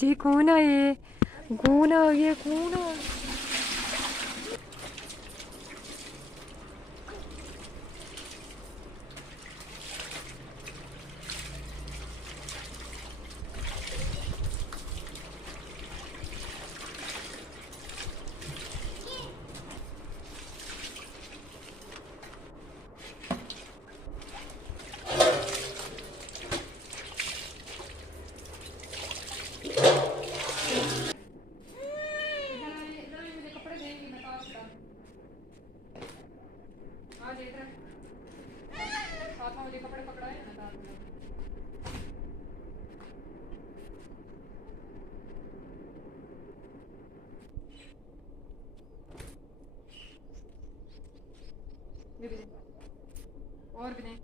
जी कौन आए? कौन आ गया? कौन आ गया? और भी नहीं।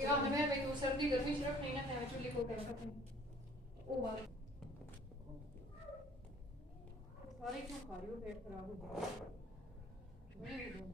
या हमें भाई वो सर्दी गर्मी सिर्फ नहीं ना है चुल्ली को कर सकते हैं ओ बात सारे क्यों खा रही हो पेट खराब हो जाएगा मैं भी दूं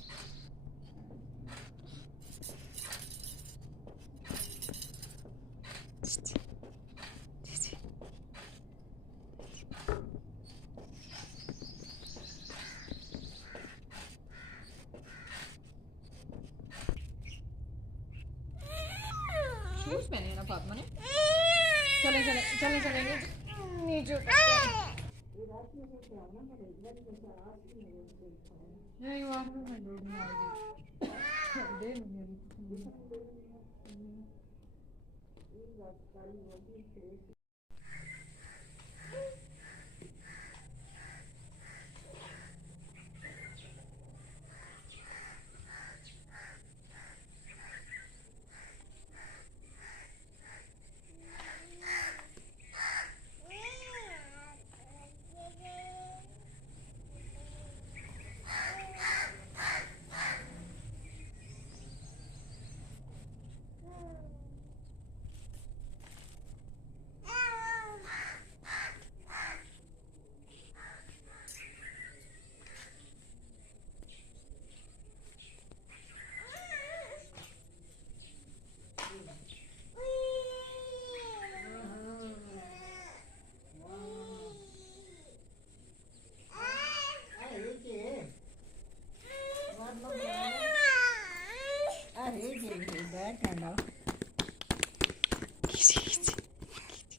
थोड़ी शूज पहने ना फातिमा ने चले चले चले चलेंगे नीचे नहीं वो आप में लोग नहीं आएंगे दे मुझे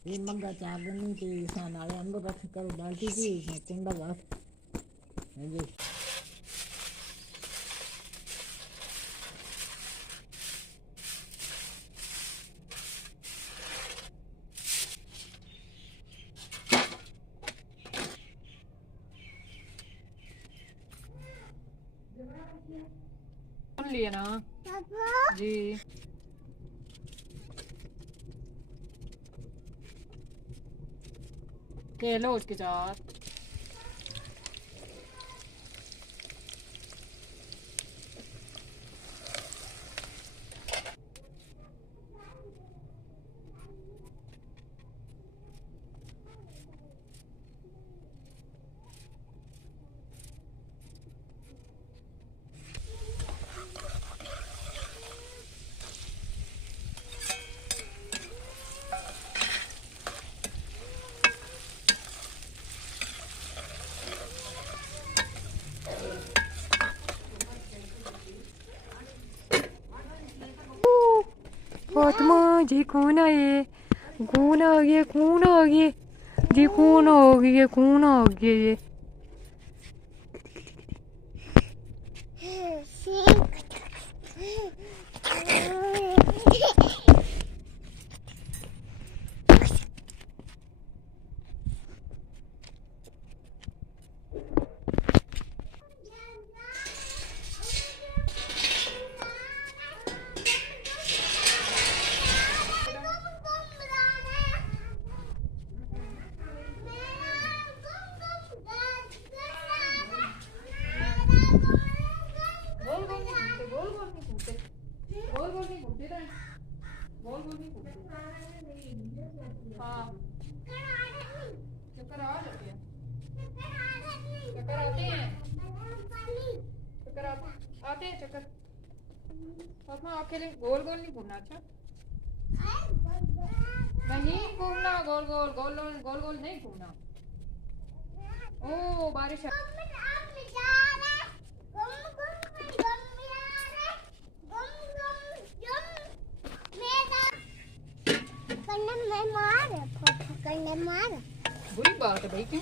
ये मंगा चार दिन के सान वाले अंदर रख करो डालती थी इसमें कुंडा घास जी। सुन लिए ना जी। खेलो उसके साथ। फातिमा जी कौन आए? कौन आ गया? कौन आ गया जी? कौन आ गया? कौन आ गया ये? हाँ चक्कर आ जाते हैं। चक्कर आते हैं। चक्कर आते हैं चक्कर। अपना अकेले गोल गोल नहीं घूमना। अच्छा नहीं घूमना गोल गोल गोल गोल गोल गोल नहीं घूमना। ओ बारिश करने में मार बुरी बात है भाई। क्यों